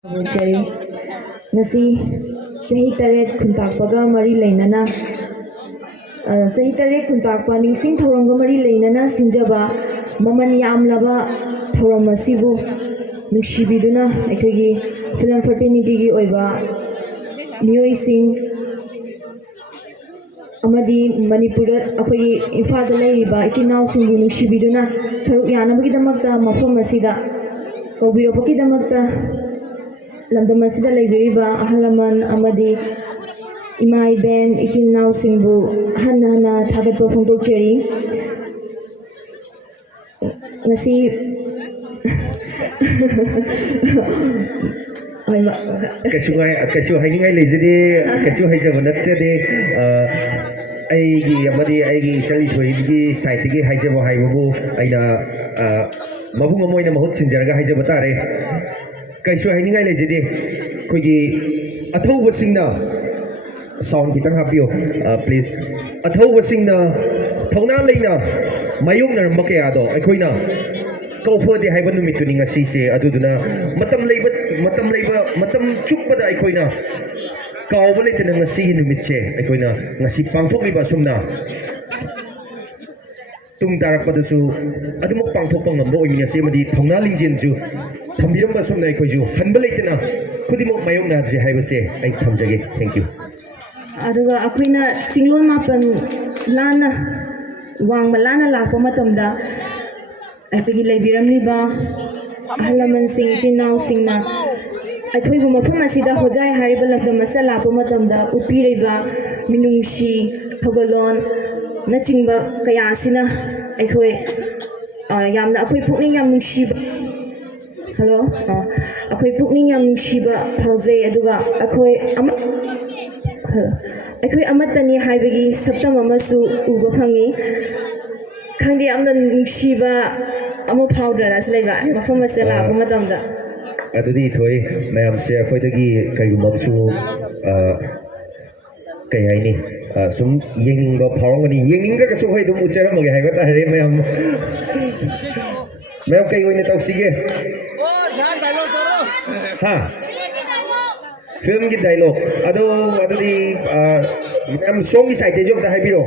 Hojai ngasi chahi Taret khuntakpaga mari leinana chahi Taret khuntakpa ningsing thorongga mari leinana sinjaba maman yamlaba thorom asibu nungsibiduna aikogi film fraternity gi oiba miyoi sing amadi manipura akogi ifada lairiba ichinau singbu nungsibiduna saruk yanabagi damakta mafam asida kawbiropaki damakta lamdam asida laibiriba ahalaman amadi imai ben ichinau singbu hana thagatpa phongdokcheri ngasi Kasu hainingai leijade kasu haijaba natchade aigi amadi aigi chali thoigi site gi haijaba haibabu aina mabung amoina mahut sinjaraga haijaba tare kasu hainingai leijade koigi athauba singna sound kitang hapio please athauba singna thongna leina mayungna makaya do aikoina Kaufode haiba numituni ngasi se aduduna matam chukpada aikoina kawba leitena ngasi numitse aikoina ngasi pangthokliba sumna tung tarakpadasu adumuk pangthokpa ngambo oimina se madi thongna lingjenju thambiramba sumna aikoiju hanba leitena khudimok mayokna je haiba se ai thamjage thank you aduga akoina chinglon mapan lana wangma lana lakpa matamda aikogi laibiramliba ahalaman sing chinau singna aikoibu mafam asida hojai hariba lamdam asa lakpa matamda upiriba minungshi thogalon nachingba kaya asina aikoi yamna akoi pukning yam nungsiba hello akoi pukning yam nungsiba phauze aduga akoi aikoi amatani haibagi saptam amasu uba phangi khangdi amna nungsiba amo powder aslaiba mafam asa lakpa matamda adudi thoi mayam se akoidagi kaigumabsu kay haini sum yengingba phawangani yengingga ka sum haidum ucharamage haiba tare mayam kay oina tawsige ha film gi dialogue adudi mayam song gi site jom ta haibiro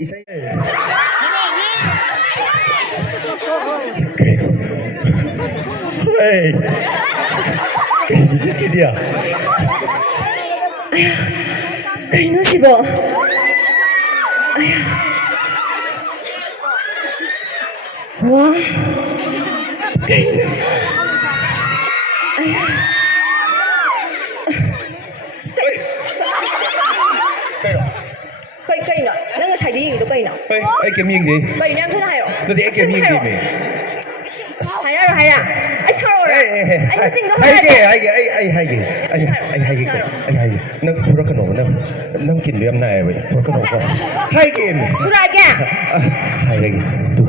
isai hey kay dia kaino sibo wah kaino kaino nang ngasai di yingdo kaino ai kem yingge kaino am thona hayo nadi ai kem yingge me haya ai saro ai singdo ai nang pura kano nang kin liam na ai pura kano ko hai ge me sura kya hai lagi tu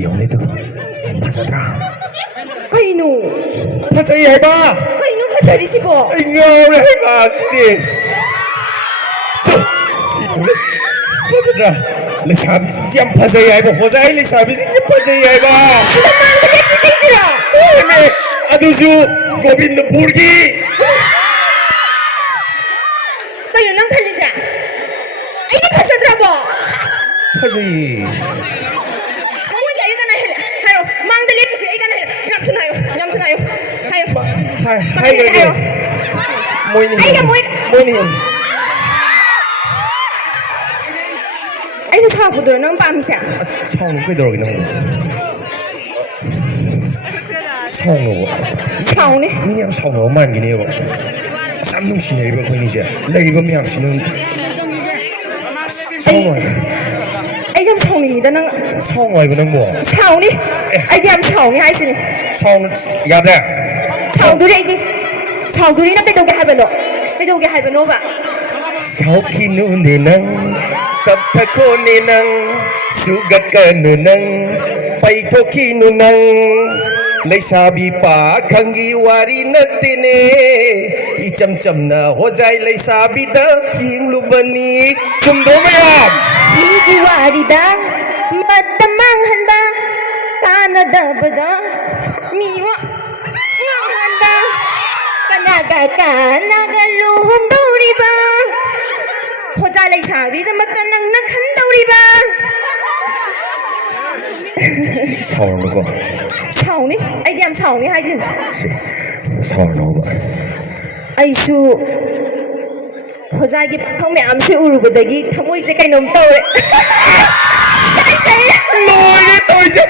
yong ne tu pasatra kaino pasai hai ba kaino pasari sibo ai ngau hai ba sini pasatra lesabi siam pasai hai ba hojai lesabi siam pasai hai ba adusu Gobindapur gi kayo nang khalisa ay di pasadra bo Hajai mo kayo kana hayo mang dali kasi ay kana nam tunayo hayo hai ge moi ni ay na sa pudo nang pamisa song ko doro ginang song ni 미니암 사오는 엄마 아니네요. 쌈둥시네 이거 거의 이제 레이버 미암 씨는 성화이. ay gam song ni da nang 성화이는 뭐? song ni ay gam song ni hay sin 성은 야다. song duri na bedo ga habano ba 사오키 누네낭 tapako nenang sugat ka nunang paitoki nunang Laisabi pa kangiwari natine icam-cam na hojai laisabi da ing lubani sumdo mayam igiwari da matamanghan ba tanada ba da miwa nga ꯀꯥꯟꯅꯒ ꯂꯨꯍꯣꯡꯗꯧꯔꯤꯕ ꯍꯣꯖꯥ ꯂꯩꯁꯥꯕꯤꯗꯃꯛꯇ ꯅꯪꯅ ꯈꯟꯗꯧꯔꯤꯕ ꯁꯥꯎꯔꯅꯨꯀꯣ ꯁꯥꯎꯅꯤ ꯑꯩꯗꯤ ꯌꯥꯝ ꯁꯥꯎꯅꯤ ꯍꯥꯏꯗꯨꯅ ꯁꯤ ꯁꯥꯎꯔꯅꯨꯕ ꯑꯩꯁꯨ ꯍꯣꯖꯥꯏꯒꯤ ꯄꯥꯈꯪ ꯃꯌꯥꯝꯁꯦ ꯎꯔꯨꯕꯗꯒꯤ ꯊꯃꯣꯏꯁꯦ ꯀꯩꯅꯣꯝ ꯇꯧꯔꯦ ꯂꯣꯏꯔꯦ ꯇꯧꯔꯤꯁꯦ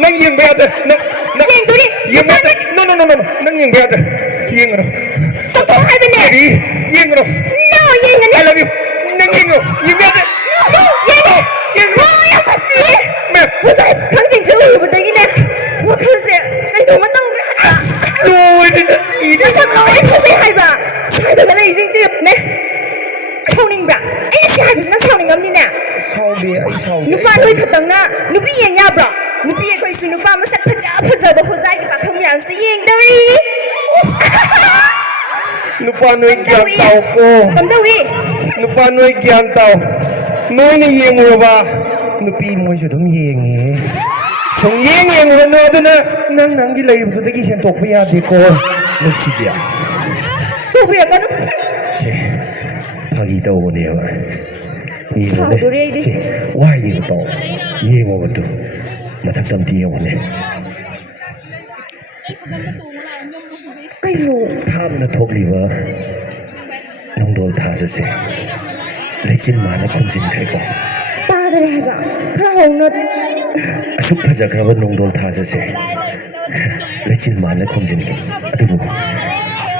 ꯅꯪ ꯌꯦꯡꯕ ꯌꯥꯗ꯭ꯔꯦ ꯌꯦꯡꯗꯣꯔꯤ ꯌꯦꯡꯕ ꯌꯥꯗ꯭ꯔꯦ ꯅꯣ ꯅꯪ ꯌꯦꯡꯕ ꯌꯥꯗ꯭ꯔꯦ ꯌꯦꯡꯒꯅꯨ ꯆꯠꯊꯣꯛ ꯍꯥꯏꯕꯅꯦ ꯌꯦꯡꯒꯅꯨ ꯌꯦꯡꯒꯅꯤ I love you ꯅꯪ ꯌꯦꯡꯉꯣ ꯌꯦꯡꯕ ꯌꯥꯗ꯭ꯔꯦ ꯌꯥꯝ ꯐꯠꯇꯤꯌꯦ ꯍꯣꯖꯥꯏ ꯈꯪꯁꯤꯡꯁꯦ ꯎꯔꯨꯕꯗꯒꯤꯅꯦ ꯋꯥꯈꯜꯁꯦ ꯀꯩꯅꯣꯝꯃ ꯇꯧꯔꯦ ꯂꯣꯏꯔꯦ ꯁꯤꯔꯦ ꯃꯁꯛ ꯂꯣꯏ ꯐꯖꯩ ꯍꯥꯏꯕ ꯁ꯭ꯋꯥꯏꯗꯒ ꯂꯩꯔꯤꯁꯤꯡꯁꯦ ꯌꯦꯡꯉꯨꯅꯦ ꯁꯥꯎꯅꯤꯡꯕ꯭ꯔꯥ ꯑꯩꯅ ꯁꯤ ꯍꯥꯏꯕꯁꯤ ꯅꯪ ꯁꯥꯎꯅꯤꯡꯉꯝꯅꯤꯅꯦ ꯁꯥꯎꯗꯦ ꯑꯩ ꯁꯥꯎꯗꯦ ꯅꯨꯄꯥ ꯅꯣꯏ ꯈꯛꯇꯪꯅ ꯅꯨꯄꯤ ꯌꯦꯡ ꯌꯥꯕ꯭ꯔꯣ ꯅꯨꯄꯤ ꯑꯩꯈꯣꯏꯁꯨ ꯅꯨꯄꯥ ꯃꯁꯛ ꯐꯖꯕ ꯍꯣꯖꯥꯏꯒꯤ ꯄꯥꯈꯪ ꯃꯌꯥꯝꯁꯦ ꯌꯦꯡꯗꯧꯔꯤ nupa noy gyan tao ko ꯀꯝꯗꯧꯏ nupa noy gyan tao noy na yenguraba nupi moy su dum yengi song yengurano aduna nanggi laibudagi hentokpa yade ko nusibiya ꯇꯧꯕꯤꯔꯛꯀꯅꯨ ꯐꯥꯒꯤ ꯇꯧꯕꯅꯦꯕ ꯁꯥꯎꯗꯣꯔꯦ ꯑꯩꯗꯤ ꯋꯥꯏꯗꯤꯕ ꯇꯧ ꯌꯦꯡꯉꯣꯕꯗꯨ ꯃꯊꯛꯇ ꯑꯝꯇ ꯌꯦꯡꯉꯨꯅꯦ ꯀꯩꯅꯣ ꯊꯥꯞꯅ ꯊꯣꯛꯂꯤꯕ ꯅꯣꯡꯗꯣꯜ ꯊꯥꯖꯁꯦ ꯂꯩꯆꯤꯜ ꯃꯥꯅ ꯈꯨꯝꯖꯤꯟꯈ꯭ꯔꯦꯀꯣ ꯇꯥꯗꯔꯦ ꯍꯥꯏꯕ ꯈꯔ ꯍꯧꯅ ꯑꯁꯨꯛ ꯐꯖꯈ꯭ꯔꯕ ꯅꯣꯡꯗꯣꯜ ꯊꯥꯖꯁꯦ ꯂꯩꯆꯤꯜ ꯃꯥꯅ ꯈꯨꯝꯖꯤꯟꯈꯤ ꯑꯗꯨꯕꯨ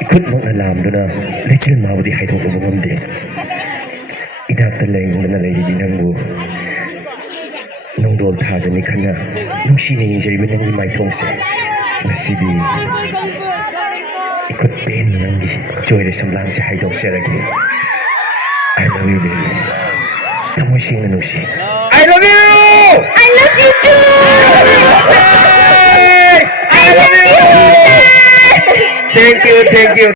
이콧ꯃꯛꯅ ꯂꯥꯝꯗꯨꯅ ꯂꯩꯆꯤꯜ ꯃꯥꯕꯨꯗꯤ ꯍꯥꯏꯗꯣꯛꯂꯨꯕ ꯉꯝꯗꯦ 이닥ꯇ ꯂꯩꯗꯨꯅ ꯂꯩꯔꯤꯕꯤ ꯅꯪꯕꯨ ꯅꯣꯡꯗꯣꯜ ꯊꯥꯖꯅꯤ ꯈꯟꯅ ꯅꯨꯡꯁꯤꯅ ꯌꯦꯡꯖꯔꯤꯕ ꯅꯪꯒꯤ ꯃꯥꯏꯊꯣꯡꯁꯦ ꯉꯁꯤꯗꯤ 이콧 ꯄꯦꯟꯅ ꯅꯪꯒꯤ ꯖꯣꯏꯔ ꯁꯝꯂꯥꯡꯁꯦ ꯍꯥꯏꯗꯣꯛꯆꯔꯒꯦ I love you baby ꯊꯃꯣꯏ ꯁꯦꯡꯅ ꯅꯨꯡꯁꯤ I love you I love you too I love you thank you